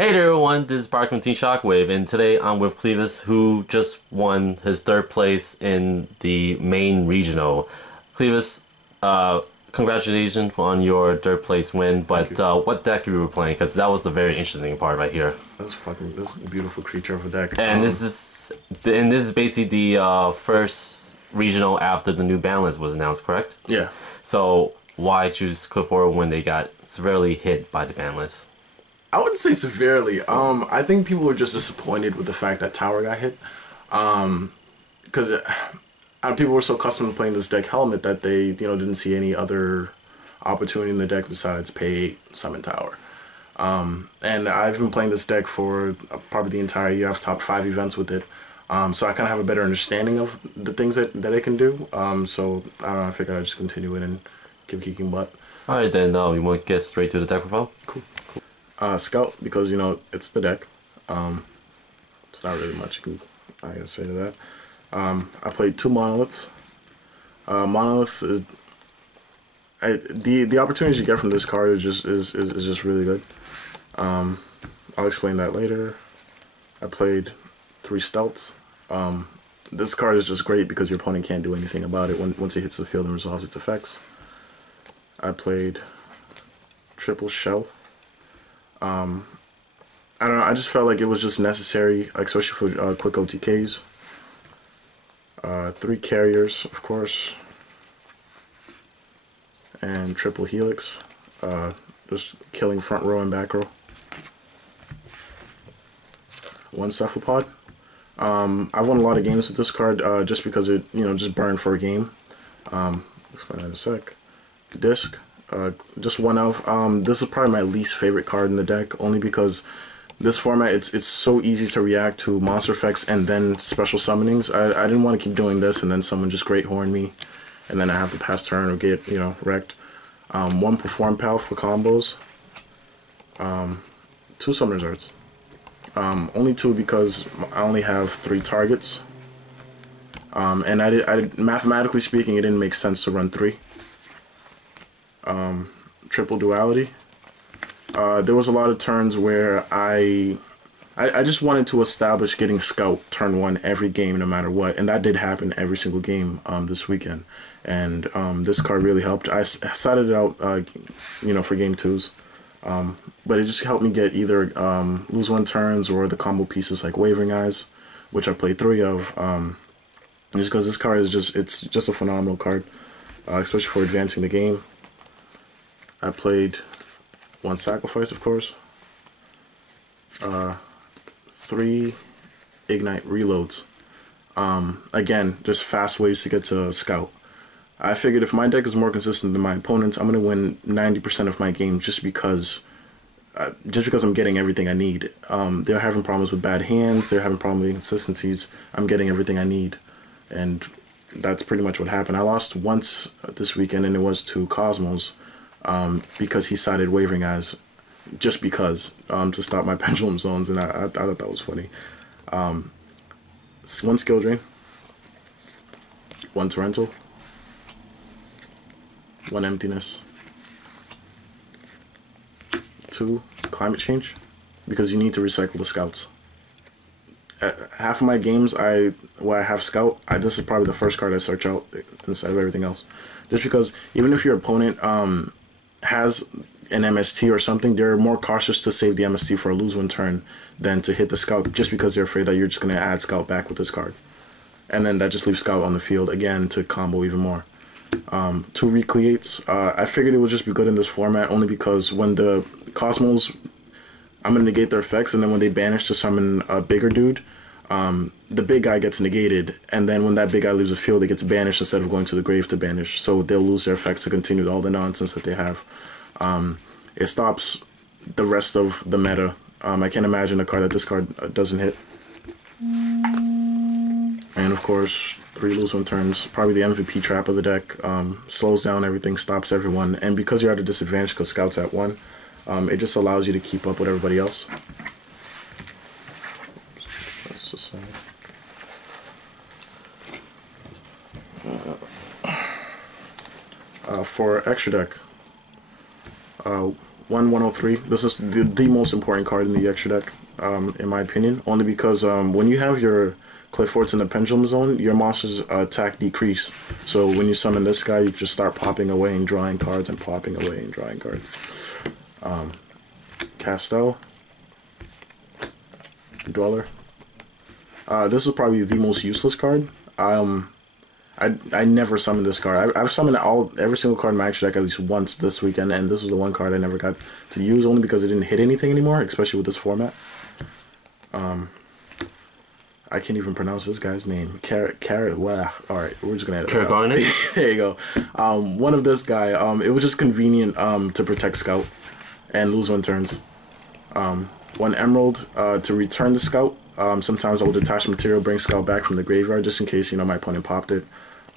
Hey there everyone, this is Parkman Team Shockwave, and today I'm with Cleivis, who just won his third place in the main regional. Cleivis, congratulations on your third place win, but what deck you were playing? Because that was the very interesting part right here. This beautiful creature of a deck. And this is basically the first regional after the new ban list was announced, correct? Yeah. So why choose Qliphort when they got severely hit by the ban list? I wouldn't say severely. I think people were just disappointed with the fact that Tower got hit. Because people were so accustomed to playing this deck Helmet that they, didn't see any other opportunity in the deck besides pay Summon Tower. And I've been playing this deck for probably the entire year. I've topped 5 events with it. So I kind of have a better understanding of the things that it can do. So I don't know, I figured I'd just continue it and keep kicking butt. Alright then, we want to get straight to the deck profile? Cool. Scout, because it's the deck. It's not really much I gotta say to that. I played 2 monoliths. Monolith is, the opportunities you get from this card is just really good. I'll explain that later. I played 3 stealths. This card is just great because your opponent can't do anything about it once it hits the field and resolves its effects. I played triple shell. I don't know, I just felt like it was just necessary, especially for quick OTKs. 3 carriers, of course, and triple helix, just killing front row and back row. 1 cephalopod. I've won a lot of games with this card just because it, just burned for a game. Explain that in a sec. Disc. Just 1 elf. This is probably my least favorite card in the deck, only because this format it's so easy to react to monster effects and then special summonings. I didn't want to keep doing this and then someone just Great Horn me, and then I have to pass turn or get wrecked. 1 perform pal for combos. 2 summoners arts. Only 2 because I only have 3 targets. And I mathematically speaking, it didn't make sense to run 3. Triple duality. There was a lot of turns where I just wanted to establish getting scout turn 1 every game no matter what, and that did happen every single game this weekend, and this card really helped. I sided it out for game 2s, but it just helped me get either lose 1 turns or the combo pieces like Wavering Eyes, which I played 3 of, just because this card is just a phenomenal card, especially for advancing the game. I played 1 sacrifice, of course. 3 ignite reloads. Again, just fast ways to get to scout. I figured if my deck is more consistent than my opponent's, I'm gonna win 90% of my games just because I'm getting everything I need. They're having problems with bad hands. They're having problems with inconsistencies. I'm getting everything I need, and that's pretty much what happened. I lost once this weekend, and it was to Cosmos. Because he sided Wavering Eyes, just because, to stop my pendulum zones, and I thought that was funny. 1 skill drain, 1 torrential, 1 emptiness, 2 climate change, because you need to recycle the scouts. Half of my games where I have scout, this is probably the first card I search out instead of everything else, just because even if your opponent has an MST or something, they're more cautious to save the MST for a lose 1 turn than to hit the scout, just because they're afraid that you're just going to add scout back with this card, and then that just leaves scout on the field again to combo even more. 2 recreates. I figured it would just be good in this format only because when the Cosmos, I'm going to negate their effects, and then when they banish to summon a bigger dude, the big guy gets negated, and then when that big guy leaves the field, it gets banished instead of going to the grave to banish, so they'll lose their effects to continue all the nonsense that they have. It stops the rest of the meta. I can't imagine a card that this card doesn't hit. And of course, 3 lose 1 turns, probably the MVP trap of the deck. Slows down everything, stops everyone, and because you're at a disadvantage because Scout's at 1, it just allows you to keep up with everybody else. That's just for extra deck, 103. This is the most important card in the extra deck, in my opinion. Only because when you have your Qliphorts in the Pendulum Zone, your monster's attack decrease. So when you summon this guy, you just start popping away and drawing cards and popping away and drawing cards. Castel. Dweller. This is probably the most useless card. I never summoned this card. I've summoned every single card in my extra deck at least once this weekend, and this was the one card I never got to use only because it didn't hit anything anymore, especially with this format. I can't even pronounce this guy's name. Carrot. Wow. All right, we're just gonna edit it out. There you go. One of this guy. It was just convenient to protect Scout and lose 1 turns. 1 Emerald to return the Scout. Sometimes I would attach material, bring Scout back from the graveyard just in case my opponent popped it.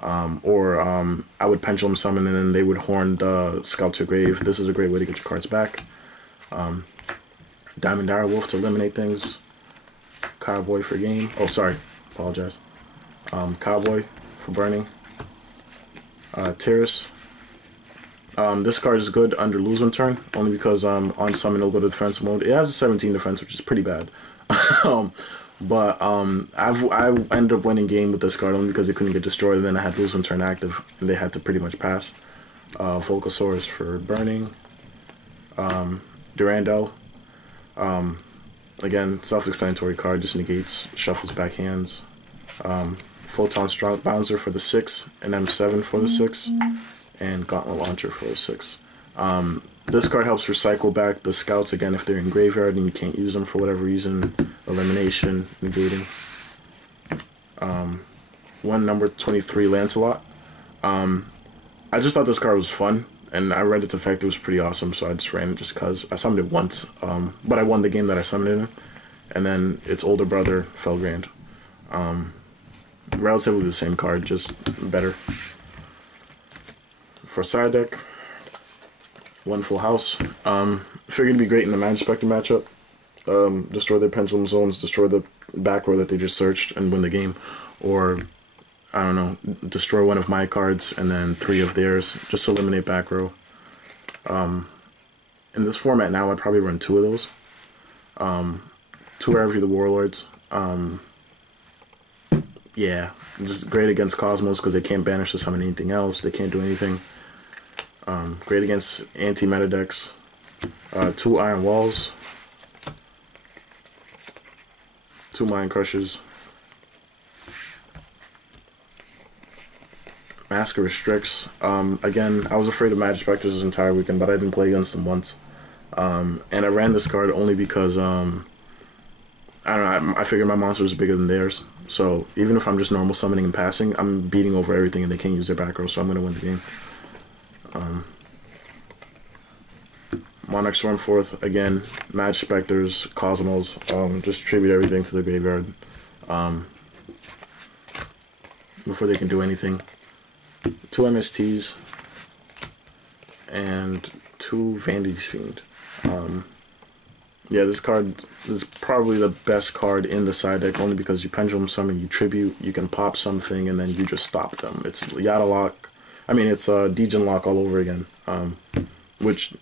Or I would Pendulum Summon and then they would horn the Scout to grave. This is a great way to get your cards back. Diamond Direwolf to eliminate things. Cowboy for game. Oh, sorry. Apologize. Cowboy for burning. Terrace. This card is good under lose 1 turn, only because on summon it'll go to defense mode. It has a 17 defense, which is pretty bad. But I ended up winning game with this card only because it couldn't get destroyed, and then I had lose 1 turn active, and they had to pretty much pass. Volcasaurus for burning. Durandal. Again, self-explanatory card, just negates, shuffles back hands. Photon Strong Bouncer for the 6, and M7 for the 6, and Gauntlet Launcher for the 6. This card helps recycle back the Scouts again if they're in graveyard and you can't use them for whatever reason. Elimination, negating. 1 number 23 Lancelot. I just thought this card was fun, and I read its effect. It was pretty awesome, so I just ran it just because. I summoned it once, but I won the game that I summoned it in. And then its older brother, Felgrand. Relatively the same card, just better. For side deck, 1 Full House. Figured it'd be great in the Magic Spectre matchup. Destroy their Pendulum Zones, destroy the back row that they just searched, and win the game. Or, I don't know, destroy 1 of my cards and then 3 of theirs, just to eliminate back row. In this format now, I'd probably run 2 of those. 2 Review the Warlords. Yeah, just great against Cosmos because they can't banish to summon anything else. They can't do anything. Great against anti-meta decks. 2 Iron Walls. 2 Mind Crushers. Masker Restricts. Again, I was afraid of Magic Spectres this entire weekend, but I didn't play against them once. And I ran this card only because, I don't know, I figured my monsters are bigger than theirs. So even if I'm just normal summoning and passing, I'm beating over everything and they can't use their back row, so I'm going to win the game. Monarch Stormforth, again, Magic Spectres, Cosmos, just tribute everything to the graveyard before they can do anything. 2 MSTs and 2 Vanity's Fiend. Yeah, this card is probably the best card in the side deck only because you Pendulum Summon, you Tribute, you can pop something, and then you just stop them. It's Yada Lock. I mean, it's Degen Lock all over again, which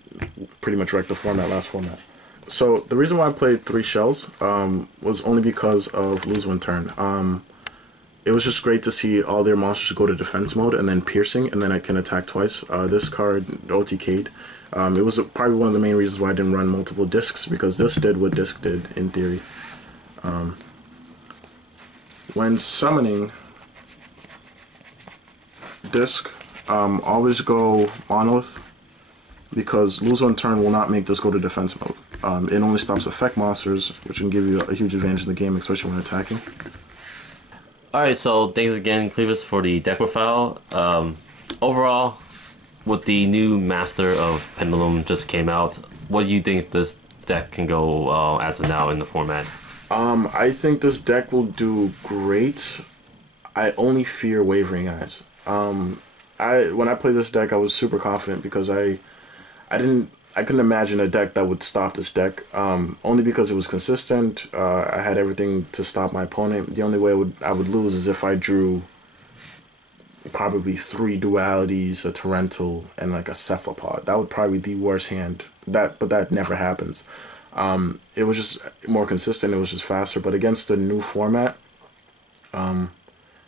pretty much wrecked the format last format. So the reason why I played 3 Shells was only because of lose 1 turn. It was just great to see all their monsters go to defense mode and then piercing, and then I can attack twice. This card OTK'd. It was probably one of the main reasons why I didn't run multiple discs, because this did what disc did in theory. When summoning disc, always go Monolith, because lose 1 turn will not make this go to defense mode. It only stops effect monsters, which can give you a huge advantage in the game, especially when attacking. Alright, so thanks again, Cleivis, for the deck profile. Overall, with the new Master of Pendulum just came out, what do you think this deck can go as of now in the format? I think this deck will do great. I only fear Wavering Eyes. When I played this deck, I was super confident because I couldn't imagine a deck that would stop this deck. Only because it was consistent. I had everything to stop my opponent. The only way I would lose is if I drew probably 3 Dualities, a Torrential, and like a Cephalopod. That would probably be the worst hand that never happens. It was just more consistent. It was just faster. But against the new format,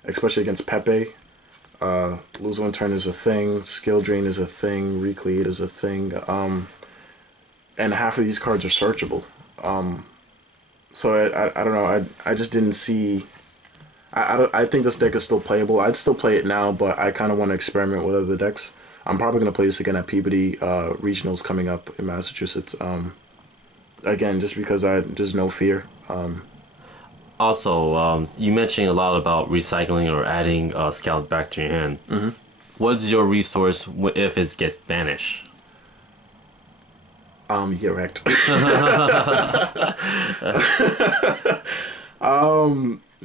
especially against Pepe, lose one turn is a thing. Skill drain is a thing. Recleat is a thing. And half of these cards are searchable. So I don't know. I just didn't see. I think this deck is still playable. I'd still play it now, but I kind of want to experiment with other decks. I'm probably going to play this again at Peabody Regionals coming up in Massachusetts. Again, just because there's no fear. Also, you mentioned a lot about recycling or adding Scout back to your hand. Mm-hmm. What's your resource if it gets banished? Yeah, wrecked.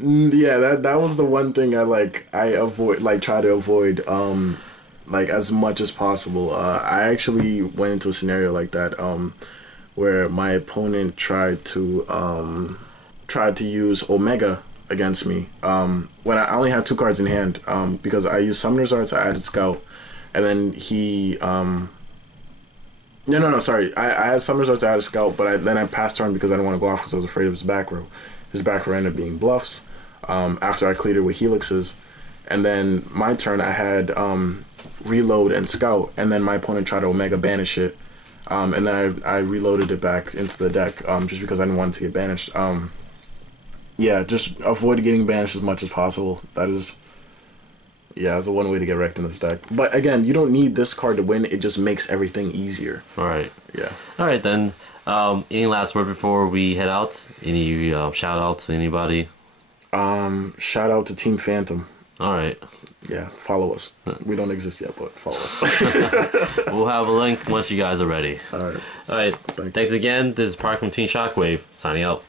Yeah, that was the one thing I try to avoid like as much as possible. I actually went into a scenario like that where my opponent tried to use Omega against me when I only had 2 cards in hand because I used Summoner's Arts, I added Scout, and then he No, sorry. I had Summoner's Arts, I had a Scout, but then I passed turn because I didn't want to go off because I was afraid of his back row. His back row ended up being bluffs after I cleared it with Helixes. And then my turn, I had Reload and Scout, and then my opponent tried to Omega banish it. And then I reloaded it back into the deck just because I didn't want it to get banished. Yeah, just avoid getting banished as much as possible. That's the one way to get wrecked in this deck. But again, you don't need this card to win. It just makes everything easier. All right. Yeah. All right, then. Any last word before we head out? Any shout outs to anybody? Shout out to Team Phantom. All right. Yeah, follow us. We don't exist yet, but follow us. We'll have a link once you guys are ready. All right. All right. Thanks again. This is Park from Team Shockwave, signing out.